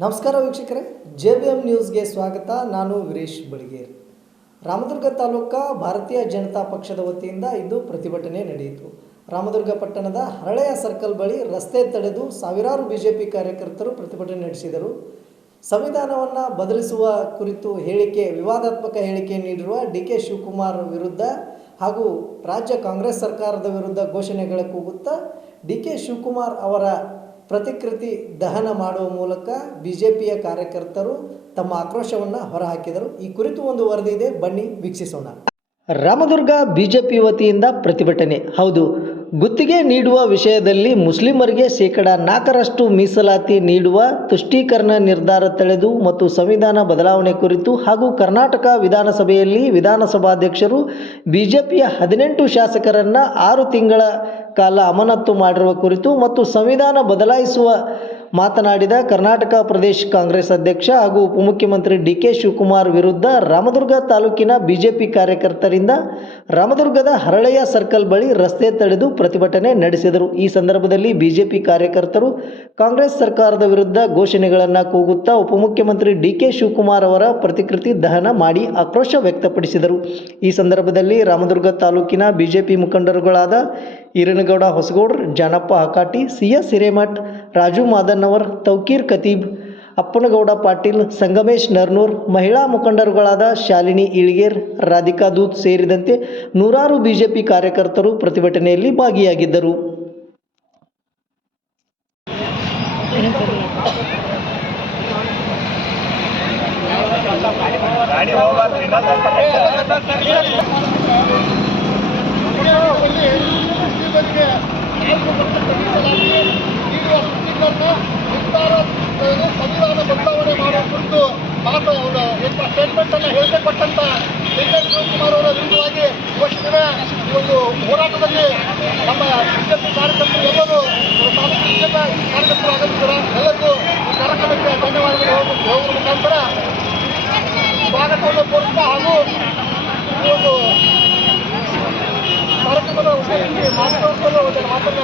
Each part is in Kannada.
ನಮಸ್ಕಾರ ವೀಕ್ಷಕರೇ, ಜೆ ಬಿ ಎಂ ನ್ಯೂಸ್ಗೆ ಸ್ವಾಗತ. ನಾನು ವೀರೇಶ್ ಬಳಿಗೇರ್ ರಾಮದುರ್ಗ ತಾಲೂಕಾ ಭಾರತೀಯ ಜನತಾ ಪಕ್ಷದ ವತಿಯಿಂದ ಇಂದು ಪ್ರತಿಭಟನೆ ನಡೆಯಿತು. ರಾಮದುರ್ಗ ಪಟ್ಟಣದ ಹರಳೆಯ ಸರ್ಕಲ್ ಬಳಿ ರಸ್ತೆ ತಡೆದು ಸಾವಿರಾರು ಬಿಜೆಪಿ ಕಾರ್ಯಕರ್ತರು ಪ್ರತಿಭಟನೆ ನಡೆಸಿದರು. ಸಂವಿಧಾನವನ್ನು ಬದಲಿಸುವ ಕುರಿತು ಹೇಳಿಕೆ, ವಿವಾದಾತ್ಮಕ ಹೇಳಿಕೆ ನೀಡಿರುವ ಡಿ ಕೆ ಶಿವಕುಮಾರ್ ವಿರುದ್ಧ ಹಾಗೂ ರಾಜ್ಯ ಕಾಂಗ್ರೆಸ್ ಸರ್ಕಾರದ ವಿರುದ್ಧ ಘೋಷಣೆಗಳ ಕೂಗುತ್ತಾ ಡಿ ಕೆ ಶಿವಕುಮಾರ್ ಅವರ ಪ್ರತಿಕೃತಿ ದಹನ ಮಾಡುವ ಮೂಲಕ ಬಿಜೆಪಿಯ ಕಾರ್ಯಕರ್ತರು ತಮ್ಮ ಆಕ್ರೋಶವನ್ನು ಹೊರಹಾಕಿದರು. ಈ ಕುರಿತು ಒಂದು ವರದಿ ಇದೆ. ಬನ್ನಿ ವೀಕ್ಷಿಸೋಣ. ರಾಮದುರ್ಗ ಬಿಜೆಪಿ ವತಿಯಿಂದ ಪ್ರತಿಭಟನೆ. ಹೌದು ಗುತ್ತಿಗೆ ನೀಡುವ ವಿಷಯದಲ್ಲಿ ಮುಸ್ಲಿಮರಿಗೆ ಶೇಕಡ ನಾಲ್ಕರಷ್ಟು ಮೀಸಲಾತಿ ನೀಡುವ ತುಷ್ಟೀಕರಣ ನಿರ್ಧಾರ ತಳೆದು ಮತ್ತು ಸಂವಿಧಾನ ಬದಲಾವಣೆ ಕುರಿತು ಹಾಗೂ ಕರ್ನಾಟಕ ವಿಧಾನಸಭೆಯಲ್ಲಿ ವಿಧಾನಸಭಾಧ್ಯಕ್ಷರು ಬಿಜೆಪಿಯ ಹದಿನೆಂಟು ಶಾಸಕರನ್ನು ಆರು ತಿಂಗಳ ಕಾಲ ಅಮಾನತ್ತು ಮಾಡಿರುವ ಕುರಿತು ಮತ್ತು ಸಂವಿಧಾನ ಬದಲಾಯಿಸುವ ಮಾತನಾಡಿದ ಕರ್ನಾಟಕ ಪ್ರದೇಶ ಕಾಂಗ್ರೆಸ್ ಅಧ್ಯಕ್ಷ ಹಾಗೂ ಉಪಮುಖ್ಯಮಂತ್ರಿ ಡಿ ಕೆ ಶಿವಕುಮಾರ್ ವಿರುದ್ಧ ರಾಮದುರ್ಗ ತಾಲೂಕಿನ ಬಿಜೆಪಿ ಕಾರ್ಯಕರ್ತರಿಂದ ರಾಮದುರ್ಗದ ಹರಳೆಯ ಸರ್ಕಲ್ ಬಳಿ ರಸ್ತೆ ತಡೆದು ಪ್ರತಿಭಟನೆ ನಡೆಸಿದರು. ಈ ಸಂದರ್ಭದಲ್ಲಿ ಬಿಜೆಪಿ ಕಾರ್ಯಕರ್ತರು ಕಾಂಗ್ರೆಸ್ ಸರ್ಕಾರದ ವಿರುದ್ಧ ಘೋಷಣೆಗಳನ್ನು ಕೂಗುತ್ತಾ ಉಪಮುಖ್ಯಮಂತ್ರಿ ಡಿ ಕೆ ಶಿವಕುಮಾರ್ ಅವರ ಪ್ರತಿಕೃತಿ ದಹನ ಮಾಡಿ ಆಕ್ರೋಶ ವ್ಯಕ್ತಪಡಿಸಿದರು. ಈ ಸಂದರ್ಭದಲ್ಲಿ ರಾಮದುರ್ಗ ತಾಲೂಕಿನ ಬಿಜೆಪಿ ಮುಖಂಡರುಗಳಾದ ಈರನಗೌಡ ಹೊಸಗೌಡ್ರ, ಜಾನಪ್ಪ ಹಕಾಟಿ ಸಿ ಎಸ್ ಹಿರೇಮಠ್, ರಾಜು ಮಾದನ್ನವರ್ ತೌಕೀರ್ ಖತೀಬ್, ಅಪ್ಪನಗೌಡ ಪಾಟೀಲ್, ಸಂಗಮೇಶ್ ನರ್ನೂರ್, ಮಹಿಳಾ ಮುಖಂಡರುಗಳಾದ ಶಾಲಿನಿ ಇಳಿಗೇರ್, ರಾಧಿಕಾ ದೂತ್ ಸೇರಿದಂತೆ ನೂರಾರು ಬಿಜೆಪಿ ಕಾರ್ಯಕರ್ತರು ಪ್ರತಿಭಟನೆಯಲ್ಲಿ ಭಾಗಿಯಾಗಿದ್ದರು. ಹೋಗ್ಬಾರ್ದು ಇನ್ನೊಂದ್ ಸ್ವಲ್ಪ ಸಂವಿಧಾನ ಬದಲಾವಣೆ ಮಾಡುವ ಕುರಿತು ಮಾತು ಅವರ ಸ್ಟೇಟ್ಮೆಂಟ್ ಅನ್ನ ಹೇಳಿಕೆ ಕೊಟ್ಟಂತ ಡಿ ಕೆ ಶಿವಕುಮಾರ್ ಅವರ ಈ ಒಂದು ಹೋರಾಟದಲ್ಲಿ ನಮ್ಮ ಬಿಜೆಪಿ ಕಾರ್ಯಕರ್ತರು ಎಲ್ಲರೂ ತಾಲೂಕು ಬಿಜೆಪಿ ಕಾರ್ಯಕರ್ತರು ಆಗಮಿಸಿದ್ದಾರೆ ಎಲ್ಲರಿಗೂ ಕಾರ್ಯಕ್ರಮಕ್ಕೆ ಧನ್ಯವಾದಗಳು. ಮುಖಾಂತರ ಸ್ವಾಗತವನ್ನು ಕೋರುತ್ತಾ ಹಾಗೂ ಈ ಒಂದು ಕಾರ್ಯಕ್ರಮದ ಉದ್ದೇಶಿಸಿ ಮಾತನಾಡಲು ಒಂದು ಮಾತನ್ನ ಮಾಡಬೇಕಾಗಿ ಕೇಳ್ತೇನೆ ಅವರು ಭಾರತ್ ಮಾತಾ ಕಿ ಅವರು ಭಾರತ್ ಮಾತಾ ಕಿ ಭಾರತೀಯ ಜನತಾ ಪಕ್ಷಕ್ಕೆ ಆತ್ಮೀಯ ಬಂಧುಗಳೇ, ನಮ್ಮ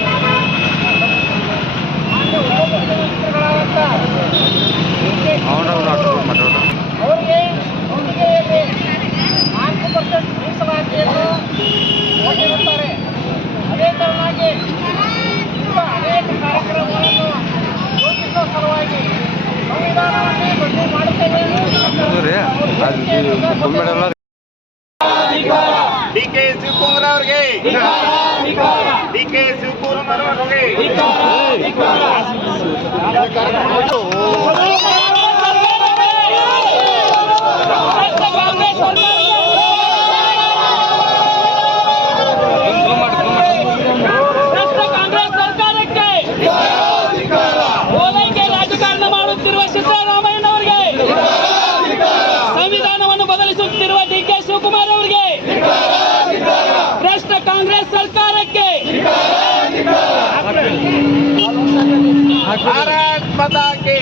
ಡಿ ಕೆ ಶಿವಕುಮಾರ್ ಅವ್ರಿಗೆ. ಡಿ ಕೆ ಶಿವಕುಮಾರ್ ಅವ್ರಿಗೆ. ಡಿ ಕೆ ಶಿವಕುಮಾರ್ ಅವರಿಗೆ ಭ್ರಷ್ಟ ಕಾಂಗ್ರೆಸ್ ಸರ್ಕಾರಕ್ಕೆ ಭಾರತ್ ಮಾತಾ ಕಿ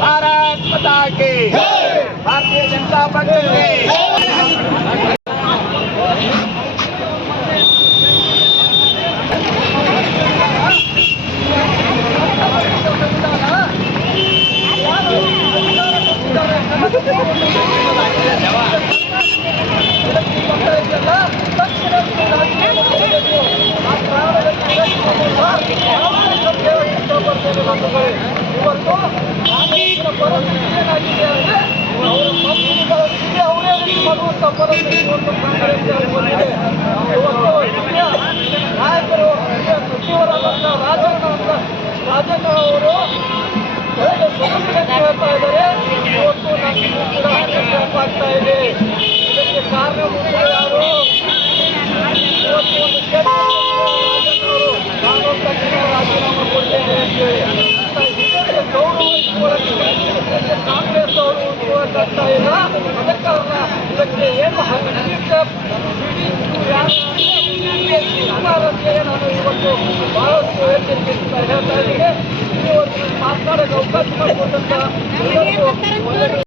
ಭಾರತ್ ಮಾತಾ ಕಿ ಭಾರತೀಯ ಜನತಾ ಪಕ್ಷಕ್ಕೆ ಇವತ್ತು ಪರಿಸ್ಥಿತಿ ಅಂದ್ರೆ ಅವರ ಮಂತ್ರಿಗಳಿಗೆ ಅವರೇ ಮಾಡುವಂತ ಪರಿಸ್ಥಿತಿ ಇವತ್ತು ಹೋಗಕ್ಕಾಗ್ತಾ ಇಲ್ಲ. ಅದಕ್ಕೆ ಅವ್ರನ್ನ ಇದಕ್ಕೆ ಏನು ಹಂಗಿದ್ದ ನಾನು ಇವತ್ತು ಬಹಳಷ್ಟು ಎಚ್ಚರಿಕೆ ಹೇಳ್ತಾ ಇದ್ದೀನಿ ಈ ಒಂದು ಮಾತನಾಡೋಕೆ ಅವಕಾಶ ಮಾಡಿಕೊಟ್ಟಂತ ಎಲ್ಲರಿಗೂ